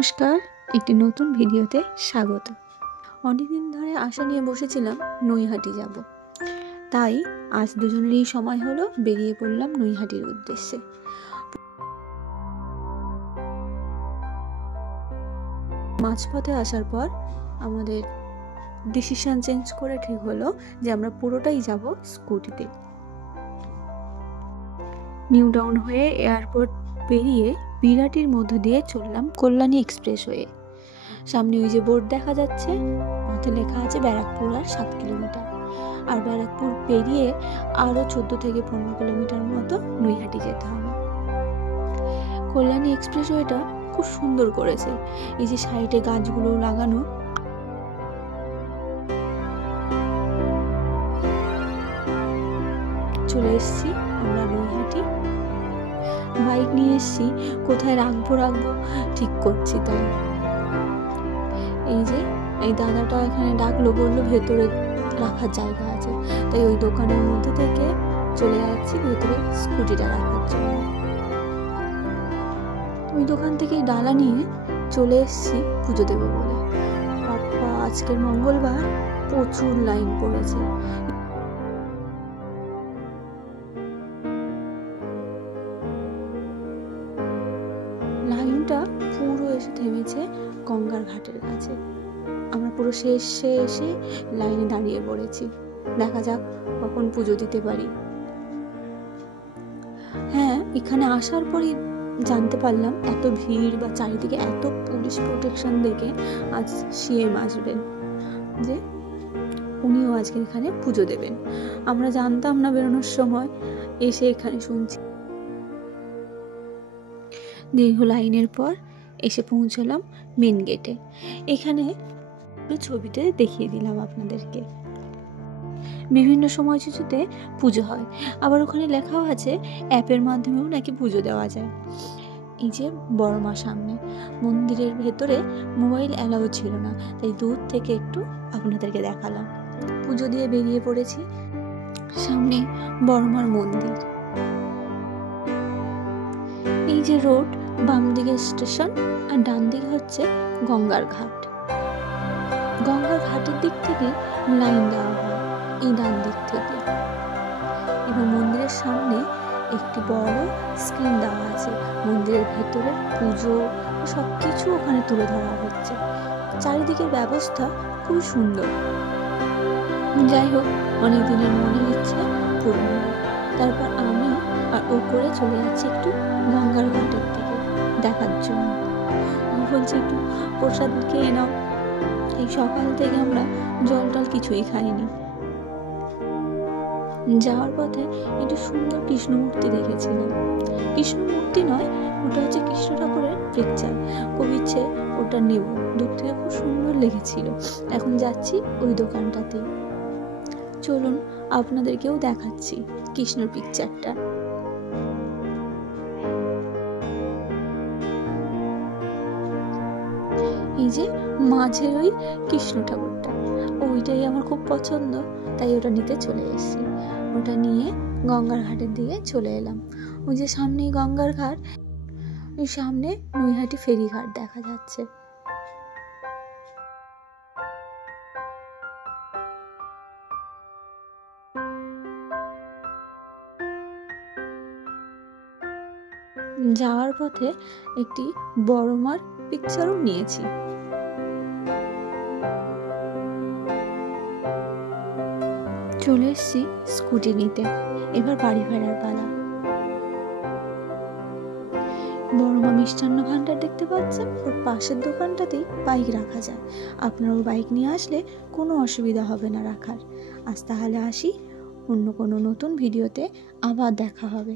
নমস্কার, একটি নতুন ভিডিওতে স্বাগত। অনেকদিন ধরে আশা নিয়ে বসেছিলাম নৈহাটি যাব, তাই আজ দুজনেরই সময় হলো, বেরিয়ে পড়লাম নৈহাটির উদ্দেশ্যে। মাঝপথে আসার পর আমাদের ডিসিশন চেঞ্জ করে ঠিক হলো যে আমরা পুরোটাই যাব স্কুটিতে। নিউ টাউন হয়ে এয়ারপোর্ট পেরিয়ে বিরাটির মধ্য দিয়ে চললাম কল্যাণী এক্সপ্রেসওয়ে। সামনে ওই যে বোর্ড দেখা যাচ্ছে, মাথায় লেখা আছে ব্যারাকপুর আর 7 কিলোমিটার, আর ব্যারাকপুর পেরিয়ে আরও 14 থেকে 15 কিলোমিটার মতো নৈহাটি যেতে হবে। কল্যাণী এক্সপ্রেসওয়েটা খুব সুন্দর করেছে, এই যে সাইডে গাছগুলো লাগানো। চলে এসেছি আমরা নৈহাটি। বাইক নিয়ে এসেছি, কোথায় রাখবো ঠিক করছি। তাই এই যে এই দাদাটা এখানে ডাকলো, বললো ভেতরে রাখার জায়গা আছে, তাই ওই দোকানের মধ্যে থেকে চলে যাচ্ছি ভেতরে স্কুটিটা রাখার জন্য। ওই দোকান থেকেই ডালা নিয়ে চলে এসেছি পুজো দেবো বলে। বাপ্পা, আজকের মঙ্গলবার প্রচুর লাইন পড়েছে। লাইনটা পুরো এসে থেমেছে গঙ্গার ঘাটের কাছে। আমরা পুরো শেষে এসে লাইনে দাঁড়িয়ে পড়েছি। দেখা যাক কখন পুজো দিতে পারি। হ্যাঁ, এখানে আসার পরই জানতে পারলাম এত ভিড় বা চারিদিকে এত পুলিশ প্রোটেকশন দেখে আজ সিএম আসবেন, যে উনিও আজকে এখানে পুজো দেবেন। আমরা জানতাম না বেরোনোর সময়, এসে এখানে শুনছি। দীর্ঘ লাইনের পর এসে পৌঁছলাম মেন গেটে। এখানে ছবিতে দেখিয়ে দিলাম আপনাদেরকে। বিভিন্ন সময়সূচিতে পুজো হয়, আবার ওখানে লেখাও আছে অ্যাপের মাধ্যমেও নাকি পুজো দেওয়া যায়। এই যে বড় মা সামনে, মন্দিরের ভেতরে মোবাইল অ্যালাউ ছিল না, তাই দূর থেকে একটু আপনাদেরকে দেখালাম। পুজো দিয়ে বেরিয়ে পড়েছি। সামনে বড় মার মন্দির। এই যে রোড, বাম দিকে স্টেশন আর ডান দিকে হচ্ছে গঙ্গার ঘাট। গঙ্গার ঘাটের দিক থেকে লাইন দেওয়া হয় এই ডান দিক থেকে, এবং মন্দিরের সামনে একটি বড় স্ক্রিন দেওয়া আছে। মন্দিরের ভেতরে পুজো সবকিছু ওখানে তুলে ধরা হচ্ছে। চারিদিকের ব্যবস্থা খুবই সুন্দর। যাই হোক, অনেক দিনের মনে ইচ্ছা পূর্ণ হলো। তারপর আমি আর ও করে চলে যাচ্ছি একটু গঙ্গার ঘাটের দিকে দেখার জন্য। আমি বলছি একটু প্রসাদ খেয়ে নাও। এই সকাল থেকে আমরা জল টল কিছুই খাইনি। যাওয়ার পথে একটু সুন্দর কৃষ্ণ মূর্তি দেখেছিলাম। কৃষ্ণ মূর্তি নয়, ওটা হচ্ছে কৃষ্ণ ঠাকুরের পিকচার। কবি ইচ্ছে ওটা নেব, দূর থেকে খুব সুন্দর লেগেছিল। এখন যাচ্ছি ওই দোকানটাতে। চলুন আপনাদেরকেও দেখাচ্ছি কৃষ্ণর পিকচারটা। এই যে মাঝের ওই কৃষ্ণ ঠাকুরটা, ওইটাই আমার খুব পছন্দ, তাই ওটা নিতে চলে এসেছি। ওটা নিয়ে গঙ্গার ঘাটের দিকে চলে এলাম। ওই যে সামনেই গঙ্গার ঘাট, ওই সামনে নৈহাটি ফেরিঘাট দেখা যাচ্ছে। যাওয়ার পথে একটি বড় মার পিকচারও নিয়েছি। চলে এসেছি স্কুটি নিতে, এবার বাড়ি ফেরার পালা। বড় মা মিষ্টান্ন ভান্ডার দেখতে পাচ্ছেন, ওর পাশের দোকানটাতেই বাইক রাখা যায়। আপনারও বাইক নিয়ে আসলে কোনো অসুবিধা হবে না রাখার। আজ তাহলে আসি, অন্য কোনো নতুন ভিডিওতে আবার দেখা হবে।